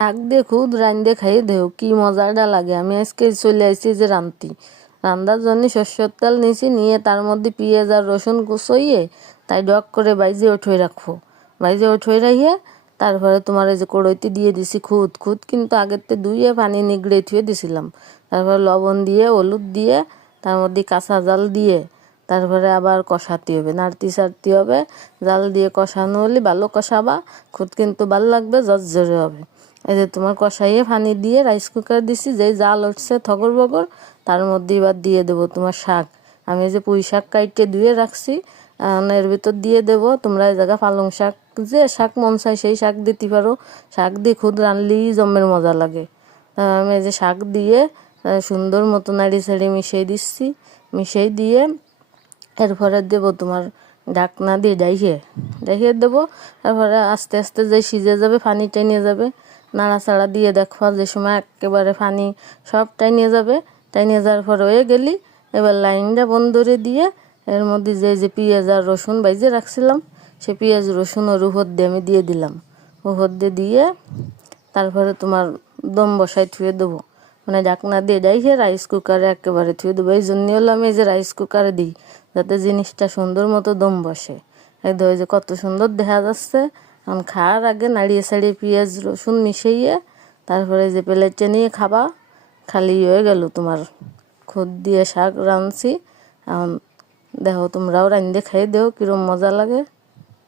শাক দিয়ে খুদ রান্ধে খাইয়ে দেও, কি মজাটা লাগে। আমি আজকে চলে আসছি যে রান্তি। রান্নার জন্য সর্ষের তেল নিয়েছি, নিয়ে তার মধ্যে পেঁয়াজ আর রসুন কুচইয়ে তাই ডক করে বাইজে উঠে রাখব। বাইজে উঠে রাখিয়ে তারপরে তোমার এই যে কড়ইতে দিয়ে দিছি খুদ। খুদ কিন্তু আগের থেকে ধুয়ে পানি নিগড়ে থুয়ে দিছিলাম। তারপরে লবণ দিয়ে, হলুদ দিয়ে, তার মধ্যে কাঁচা জাল দিয়ে, তারপরে আবার কষাতে হবে। নাড়তি সারতে হবে। জাল দিয়ে কষানো হলে ভালো কষাবা। খুদ কিন্তু ভালো লাগবে জর্জরে হবে। এই যে তোমার কষাইয়ে পানি দিয়ে রাইস কুকার দিছি, যেই জাল উঠছে থগর বগর, তার মধ্যে এবার দিয়ে দেবো তোমার শাক। আমি যে পুঁই শাক কাইটে ধুয়ে রাখছি এর ভিতর দিয়ে দেব তোমরা এই জায়গা পালং শাক, যে শাক মন চাই সেই শাক দিতে পারো। শাক দিয়ে খুদ রানলেই জমের মজা লাগে। আমি যে শাক দিয়ে সুন্দর মতো নাড়ি ছাড়ি মিশিয়ে দিচ্ছি। মিশিয়ে দিয়ে এরপরে দেব তোমার ঢাকনা দিয়ে ডাইয়ে ডাইয়ে দেবো। তারপরে আস্তে আস্তে যে সিজে যাবে, পানি টেনে যাবে। নাড়াচাড়া দিয়ে দেখবা যে সময় একেবারে পানি সব টাইনে যাবে টাইনে যাওয়ার পর হয়ে গেলি। এবার লাইনটা বন্ধরে দিয়ে এর মধ্যে যে যে পেঁয়াজ আর রসুন বাইজে রাখছিলাম, সে পেঁয়াজ, রসুন ওর উপর দিয়ে আমি দিয়ে দিলাম। উপর দিয়ে দিয়ে তারপরে তোমার দম বসাই থুয়ে দেবো। মানে ঢাকনা দিয়ে ডাইকে রাইস কুকারে একেবারে থুয়ে দেবো। এই জন্য হলো আমি এই যে রাইস কুকারে দিই, যাতে জিনিসটা সুন্দর মতো দম বসে। এই যে কত সুন্দর দেখা যাচ্ছে এখন খাওয়ার আগে নাড়িয়ে সাড়িয়ে পেঁয়াজ, রসুন মিশাইয়ে তারপরে যে প্লেটে নিয়ে খাবা, খালি হয়ে গেল তোমার খুদ দিয়ে শাক রাঁধছি। এখন দেখো তোমরাও রান্ধে খাই দেও, কিরম মজা লাগে।